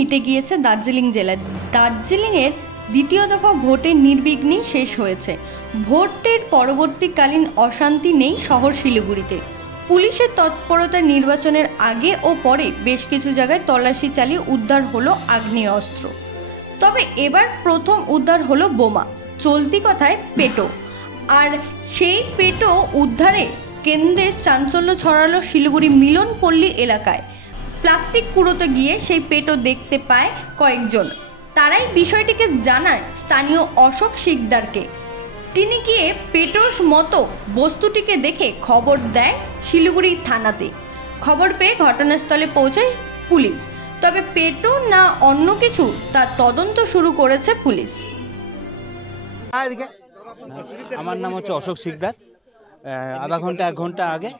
মিটে গিয়েছে দার্জিলিং জেলায়। দার্জিলিংয়ের দ্বিতীয় দফা ভোটের নির্বিঘ্নেই শেষ হয়েছে। ভোটের পরবর্তীকালীন অশান্তি নেই শহর শিলিগুড়িতে। পুলিশের তৎপরতায় নির্বাচনের আগে ও পরে বেশ কিছু জায়গায় তল্লাশি চালিয়ে উদ্ধার হলো আগ্নেয়াস্ত্র। তবে এবার প্রথম উদ্ধার হলো বোমা, চলতি কথায় পেটো। আর সেই পেটো উদ্ধারে কেন্দ্রে চাঞ্চল্য ছড়ালো শিলিগুড়ি মিলনপল্লী এলাকায়। প্লাস্টিক কুড়োতে গিয়ে সেই পেটো দেখতে পায় কয়েকজন। তারাই বিষয়টিকে জানায় স্থানীয় অশোক শিকদারকে। তিনি গিয়ে পেটোর মতো বস্তুটিকে দেখে খবর দেয় শিলিগুড়ি থানাতে। খবর পেয়ে ঘটনাস্থলে পৌঁছায় পুলিশ। তবে পেটো না অন্য কিছু তার তদন্ত শুরু করেছে পুলিশ। আমার নাম হচ্ছে অশোক শিকদার। আধা ঘন্টা 1 ঘন্টা আগে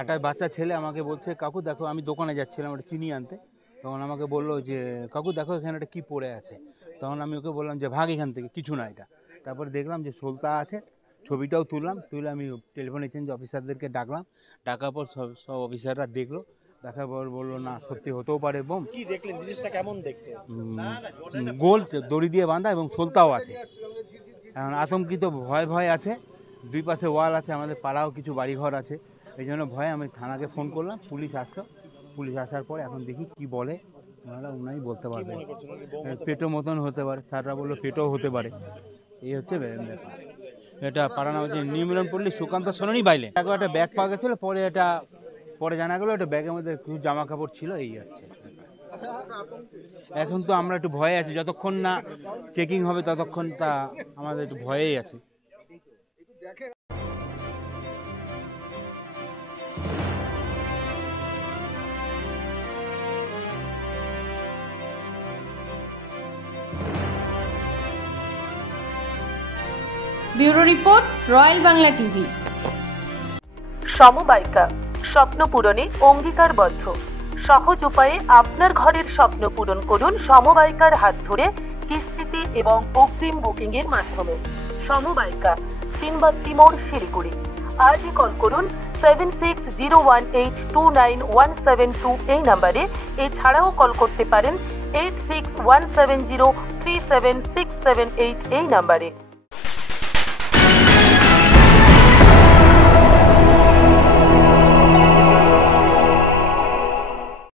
একটা বাচ্চা ছেলে আমাকে বলছে, কাকু দেখো, আমি দোকানে যাচ্ছিলাম একটা চিনি আনতে, তখন আমাকে বললো যে কাকু দেখো এখানে একটা কী পড়ে আছে। তখন আমি ওকে বললাম যে ভাগ এখান থেকে, কিছু না এটা। তারপরে দেখলাম যে সলতা আছে, ছবিটাও তুলে আমি টেলিফোন এক্সচেঞ্জ অফিসারদেরকে ডাকলাম। ডাকার পর সব অফিসাররা দেখলো, দেখার পর বললো না সত্যি হতেও পারে বোম। কি দেখলেন, জিনিসটা কেমন দেখতে? গোল দড়ি দিয়ে বাঁধা এবং সলতাও আছে। এখন আতঙ্কিত ভয় আছে, দুই পাশে ওয়াল আছে, আমাদের পাড়াও কিছু বাড়িঘর আছে, এই জন্য ভয়ে আমি থানাকে ফোন করলাম। পুলিশ আসলো, পুলিশ আসার পরে এখন দেখি কি বলে, ওনাই বলতে পারবে। পেটো মতন হতে পারে, স্যাররা বললো পেটোও হতে পারে। এই হচ্ছে ব্যাপার। এটা পাড়া নাম হচ্ছে নিউ মিলনপল্লী সুকান্ত সোনানি বাইলে। একটা ব্যাগ পাওয়া গেছিলো, পরে জানা গেলো একটা ব্যাগের মধ্যে কিছু জামা কাপড় ছিল। এই হচ্ছে এখন তো আমরা একটু ভয়ে আছি, যতক্ষণ না চেকিং হবে ততক্ষণ তা আমাদের একটু ভয়েই আছে। Bureau report, royal Bangla TV. সমবায়িকা, স্বপ্ন পূরণে অঙ্গীকারবদ্ধ। সহজ উপায়ে আপনার ঘরের স্বপ্ন পূরণ করুন সমবায়িকার হাত ধরে, কিস্তিতে এবং অগ্রিম বুকিং এর মাধ্যমে। সমবায়িকা, সিনবাত্তি মোড়, শিলিগুড়ি। আজই কল করুন 7601829172 এই নাম্বারে। এছাড়াও কল করতে পারেন 8617037678 এই নাম্বারে।